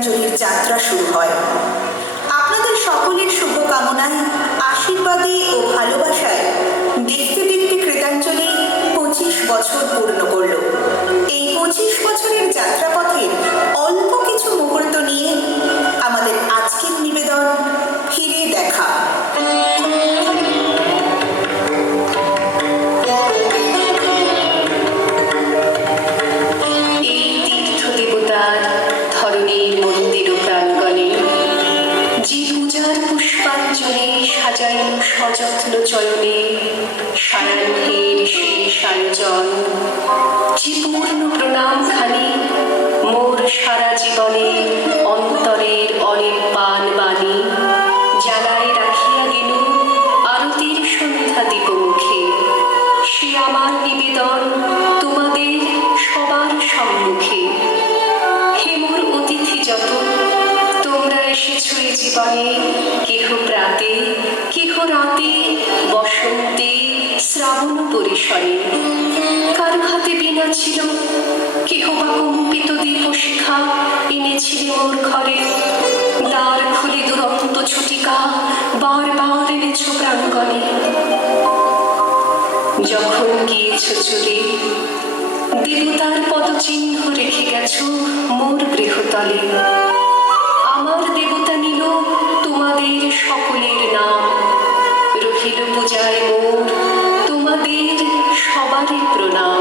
কৃতাঞ্জলির যাত্রা শুরু হয়। আপনাদের সকলের শুভকামনায়, আশীর্বাদে ও ভালোবাসায় দেখতে দেখতে কৃতাঞ্জলি 25 বছর পূর্ণ করল। এই 25 বছরের যাত্রাপথে অল্প কিছু মুহূর্ত নিয়ে আমাদের আজকের নিবেদন ফিরে দেখা। সাজাইল সযত্ন চয়নে সায়াহ্নের শেষ আয়োজন, যে পূর্ণ প্রণাম খানি মোর সারা জীবনে অন্তরের অনির্বাণ বাণী জ্বালায় রাখিয়া গেল আরতির সন্ধ্যা দীপমুখে। সে আমার নিবেদন তোমাদের সবার সম্মুখে। হে মোর অতিথি যত, তোমরা এসেছ এ জীবনে, কেহ প্রাতে কেহ রাতে, বসন্তে শ্রাবণ পরিসরে। কারো হাতে বীণা ছিল, কেহ বা কম্পিত দীপশিখা এনেছিলে মোর ঘরে। দ্বার খুলে দুরন্ত ছুটিকা বারবার এনেছ প্রাঙ্গণে। যখন গিয়েছ চলে, দেবতার পদচিহ্ন রেখে গেছ মোর গৃহতলে। আমার দেবতা নিল তোমাদের সকলের নাম, রহিল পূজায় মোর তোমাদের সবারই প্রণাম।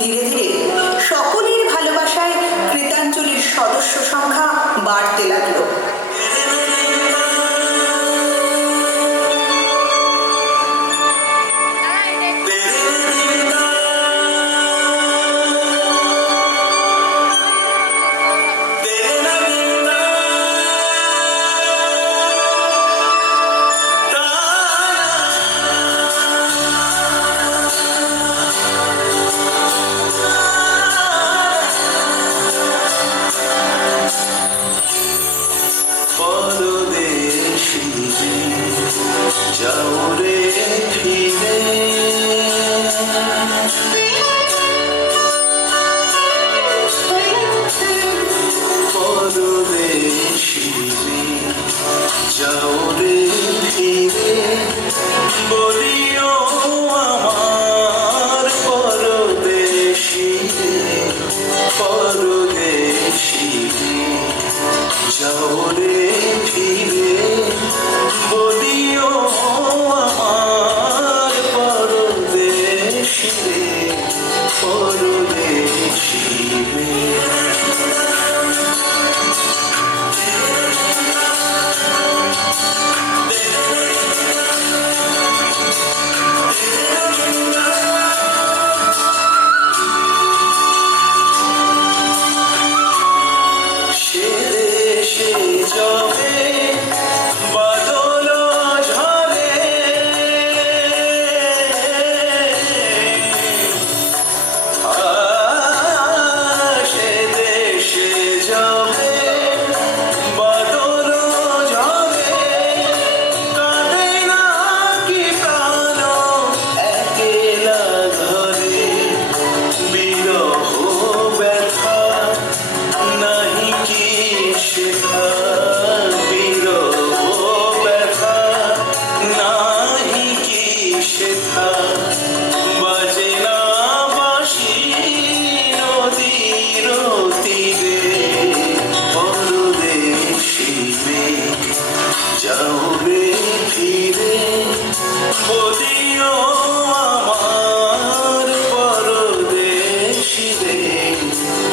ধীরে ধীরে সকলের ভালোবাসায় কৃতাঞ্জলির সদস্য সংখ্যা বাড়তে লাগলো।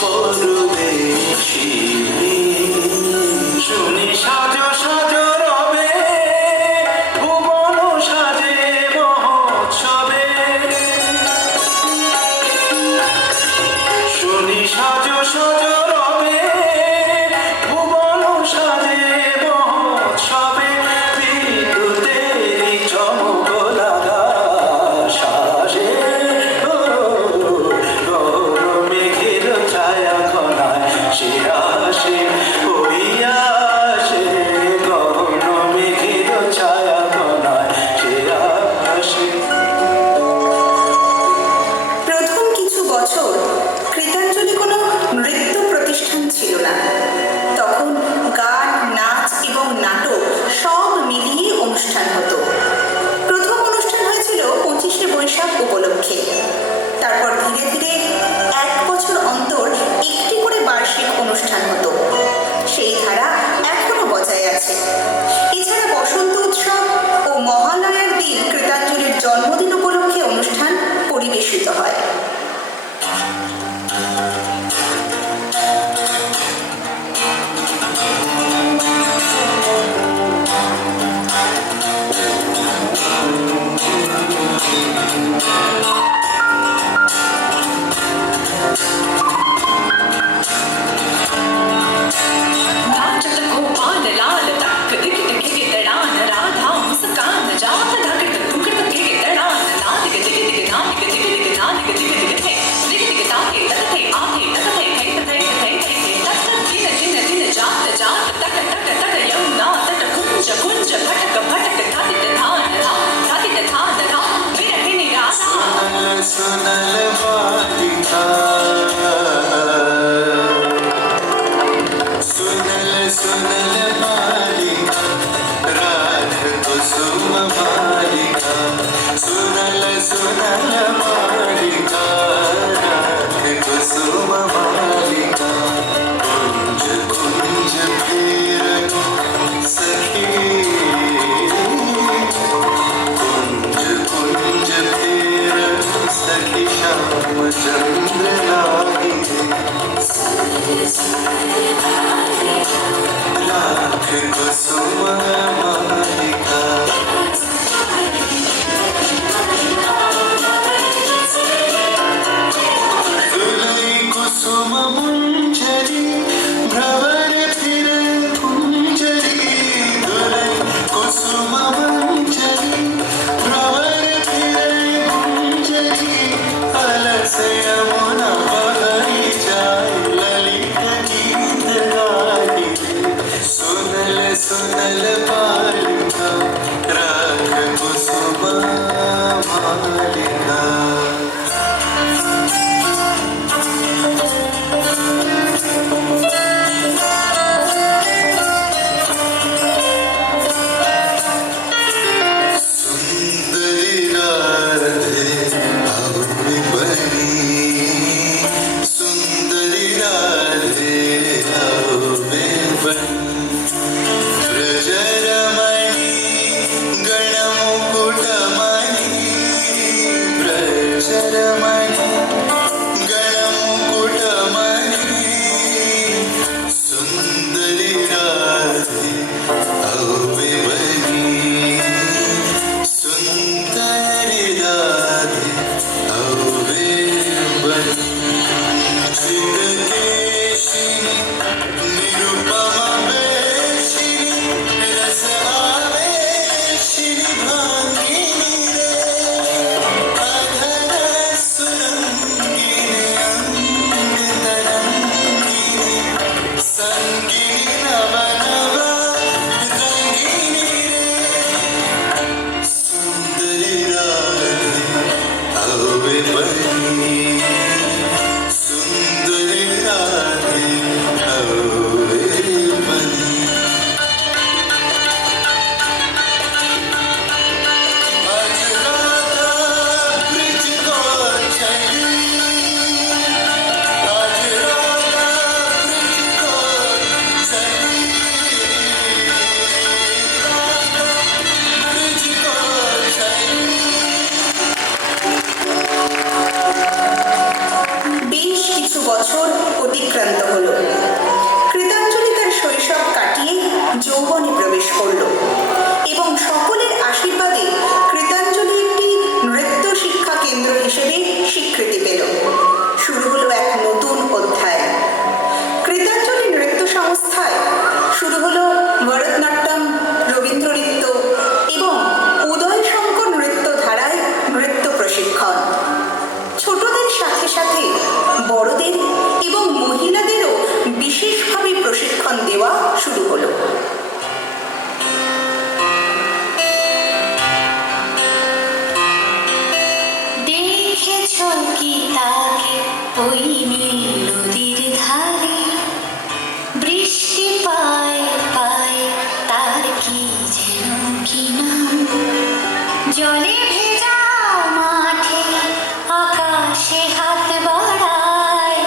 পরদেশি শুনি সাজো সাজো রবে ভুবন সাজে মহোৎসবে শুনি সাজো সাজো রবে ভুবন সাজে মহোৎসবে বিদ্যুতেরই চমক লাগা সাজে মেঘের ছায়া ঘনায় সে আসে হইয়া আসে গহন মেঘের ছায়া ঘনায় সে আসে। প্রথম কিছু বছর কৃতাঞ্জলি কোনো নৃত্য প্রতিষ্ঠান ছিল না। তখন গান, নাচ এবং নাটক সব মিলিয়ে অনুষ্ঠান হতো। প্রথম অনুষ্ঠান হয়েছিল 25শে বৈশাখ উপলক্ষে। তারপর ধীরে ধীরে 1 বছর অন্তর একটি করে বার্ষিক অনুষ্ঠান হতো। সেই ধারা এখনো বজায় আছে। এছাড়া বসন্ত উৎসব ও মহালয়ার দিন কৃতাঞ্জলির জন্মদিন উপলক্ষে অনুষ্ঠান পরিবেশিত হয়। नाचत गोपाल लाल तक दिखत गिग तड़ान राधा मुस्कान जात धकट धुकट गिग तड़ान नादिक दिग दिग नादिक दिग दिग नादिक दिग दिग थे दिग दिग ताके तक थे বছর অতিক্রান্ত হলো। কৃতাঞ্জলি তার শৈশব কাটিয়ে যৌবনে প্রবেশ করল এবং সকলের আশীর্বাদে কৃতাঞ্জলি একটি নৃত্য শিক্ষা কেন্দ্র হিসেবে স্বীকৃতি পেল। শুরু হলো এক নতুন অধ্যায়। কৃতাঞ্জলি নৃত্য সংস্থায় শুরু হলো ভরতনাট্যম, রবীন্দ্র নৃত্য এবং উদয় শঙ্কর নৃত্য ধারায় নৃত্য প্রশিক্ষণ। ছোটদের সাথে সাথে বড়দের এবং মহিলাদেরও বিশেষভাবে প্রশিক্ষণ দেওয়া শুরু হলো। দেখেছ কি তাকে ওই নীল নদীর ধারে, বৃষ্টি পায় পায় তার কি যেন কি নাম, জলে ভেজা মাঠে আকাশে হাত বাড়ায়,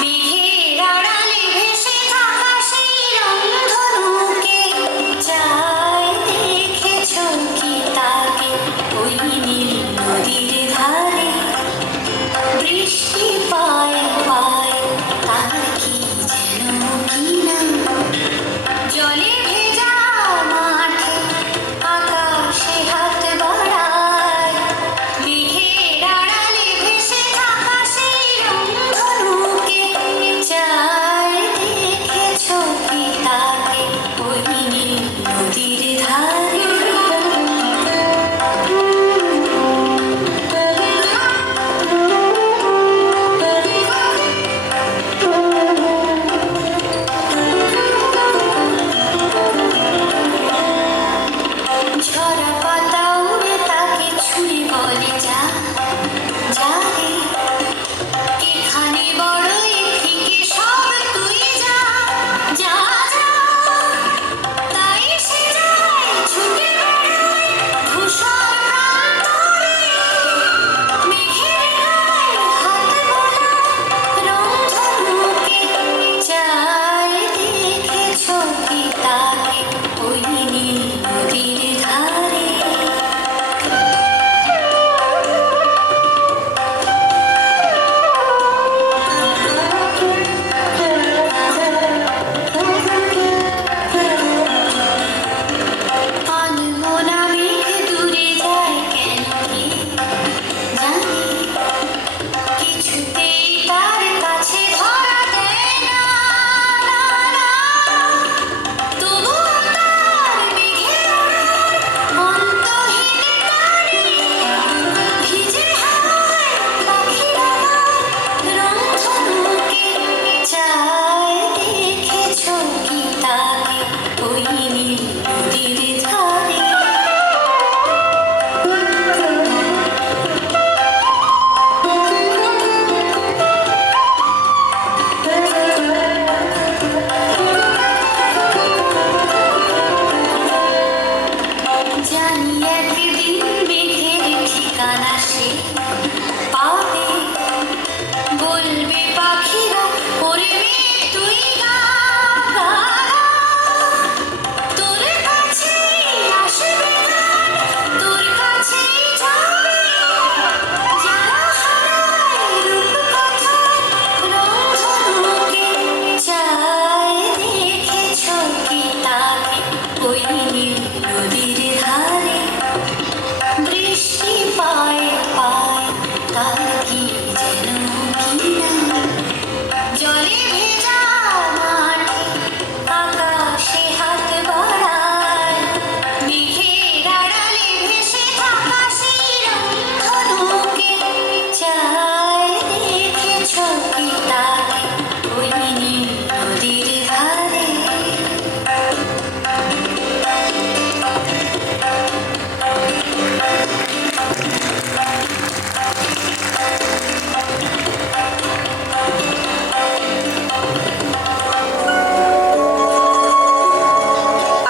মেঘের আড়ালে ভেসে থাকা সেই রংধনুকে চায়। দেখেছ কি তাকে ওই নীল নদীর ধারে, বৃষ্টি পায় পায় তার কি যেন কি নাম, জলে ভেজা মাঠে আকাশে হাত বাড়ায়, মেঘের আড়ালে ভেসে থাকা সেই রংধনুকে চায়। দেখেছ কি তাকে ওই নীল নদীর ধারে। ঝরা পাতা উড়ে তাকে ছুঁড়ে বলে যা যা রে, এখানে বড়ই ফিকে সব তুই যা যা যা। তাই সে যায় ছুটে বেড়ায় ধূসর প্রান্তরে, মেঘের গায়ে হাত বোলায় রংধনুকে চায়। দেখেছ কি তাকে ওই নীল নদীর ধারে। আনমনা মেঘ দূরে যায় কেন কে জানে, কিছুতেই তার কাছে ধরা দেয় না, না, না। তবুও তার মেঘের আড়ায় অন্তহীন টানে, ভিজে হাওয়ায় পাখিরা গায় রংধনুকে চায়। দেখেছ কি তাকে ওই নীল নদীর ধারে। জানি একদিন মেঘের ঠিকানা সে পাবে, বলবে পাখিরা ওরে মেঘ তুই গা গা গা। তোর কাছেই আসবে গান, তোর কাছেই যাবে, যারা হারায় রূপকথায় রংধনুকে চায়। দেখেছ কি তাকে ওই নীল নদীর ধারে, বৃষ্টি পায় পায় তার কি যেন কি নাম, জলে ভেজা মাঠে আকাশে হাত বাড়ায়, মেঘের আড়ালে ভেসে থাকা সেই রংধনুকে চায়। দেখেছ কি তাকে ওই নীল নদীর ধারে।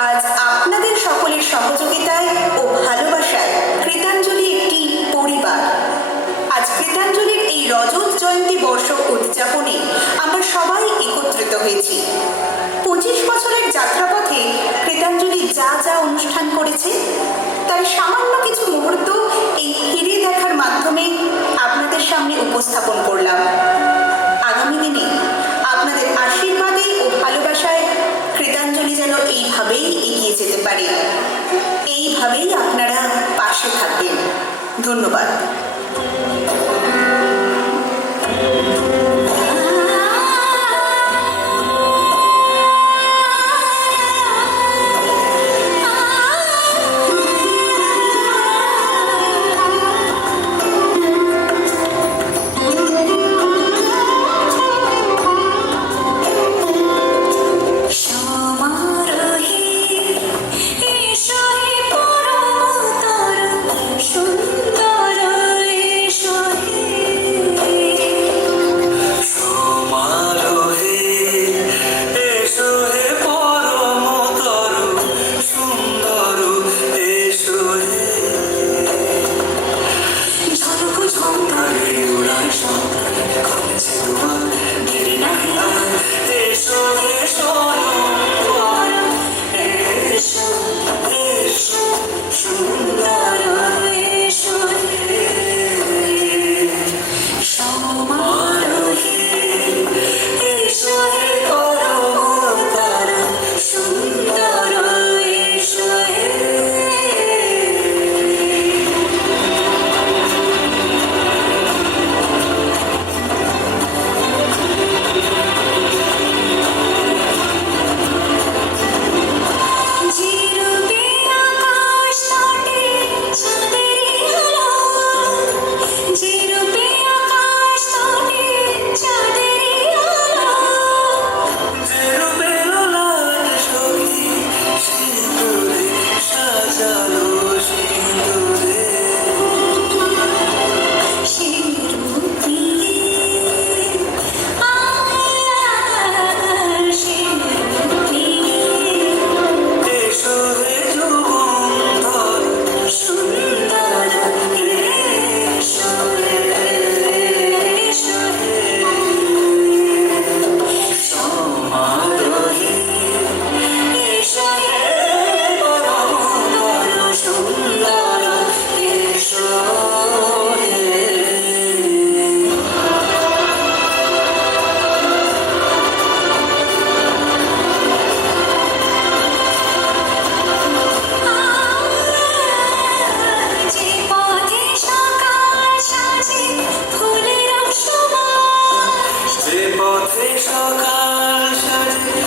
আজ আপনাদের সকলের সহযোগিতায় ও ভালোবাসায় কৃতাঞ্জলি একটি পরিবার। আজ কৃতাঞ্জলির এই রজত জয়ন্তী বর্ষ উদযাপনে আমরা সবাই একত্রিত হয়েছি। 25 বছরের যাত্রাপথে কৃতাঞ্জলি যা যা অনুষ্ঠান করেছে তার সামান্য কিছু মুহূর্ত এই ফিরে দেখার মাধ্যমে আপনাদের সামনে উপস্থাপন করলাম। আগামী দিনে পথে সকাল সাজে